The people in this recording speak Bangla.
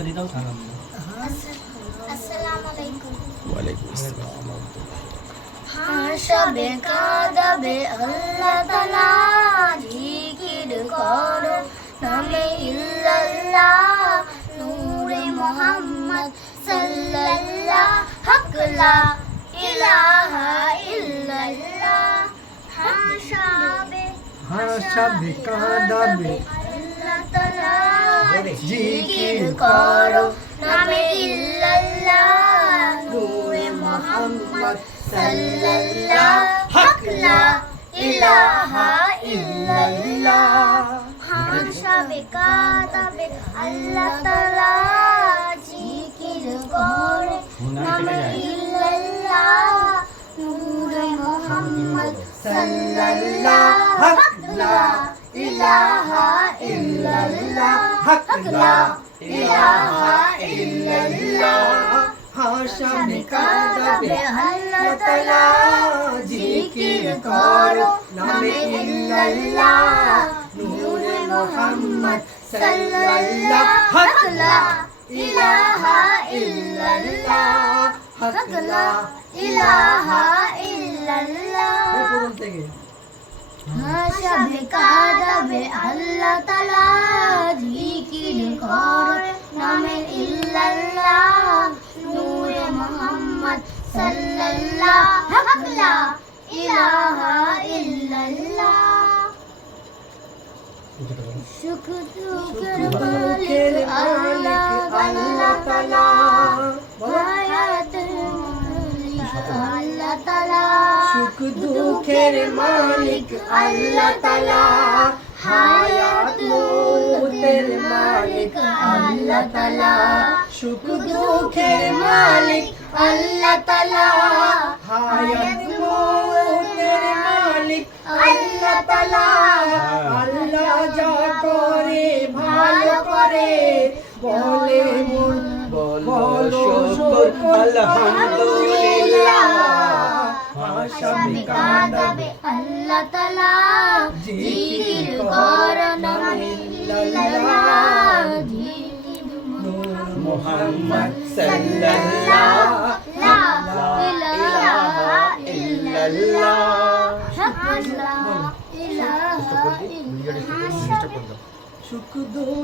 আসসালামু আলাইকুম। ওয়ালাইকুম আসসালাম। হাসবে কাঁদবে আল্লাহ তাআলা, জিকির করো নামে ইল্লাল্লাহ, নূরে মুহাম্মদ সাল্লাল্লাহ, হক লা ইলাহা ইল্লাল্লাহ। হাসবে কাঁদবে আল্লাহ তাআলা, জিকির করো নামে ইল্লাল্লাহ, নূরে মুহাম্মদ সাল্লাল্লাহ, হক লা ইলাহা ইল্লাল্লাহ। হাসবে কাঁদবে আল্লাহ তাআলা, জিকির করো নামে ইল্লাল্লাহ, নূরে মুহাম্মদ সাল্লাল্লাহ, হক লা ইলাহা ইল্লাল্লাহ, হক লা ইলাহা ইল্লাল্লাহ। হাসবে কাঁদবে আল্লাহ তাআলা, জিকির করো নামে ইল্লাল্লাহ, নূরে মুহাম্মদ সাল্লাল্লাহ, হক লা ইলাহা ইল্লাল্লাহ, হক লা ইলাহা ইল্লাল্লাহ। হাসবে কাঁদবে আল্লাহ তাআলা, জিকির করো নামে ইল্লাল্লাহ, নূরে মুহাম্মদ সাল্লাল্লাহ, হক লা ইলাহা ইল্লাল্লাহ। সুখ দুঃখের মালিক আল্লাহ তাআলা, হায়াতের মালিক আল্লাহ তাআলা, সুখ দুঃখের মালিক আল্লাহ তাআলা, হায়াত মৌতের মালিক আল্লাহ তাআলা, সুখ দুঃখের মালিক আল্লাহ তাআলা, হায়াত মৌতের মালিক আল্লাহ তাআলা। আল্লাহ যা করে ভালো করে, বলে মন বলো শুকর আলহামদুলিল্লাহ। হাসবে কাঁদবে আল্লাহ তাআলা, জিকির করো নামে ইল্লাল্লাহ, নূর মুহাম্মদ সাল্লাল্লাহ, লা ইলাহা ইল্লাল্লাহ, হক লা ইলাহা ইল্লাল্লাহ।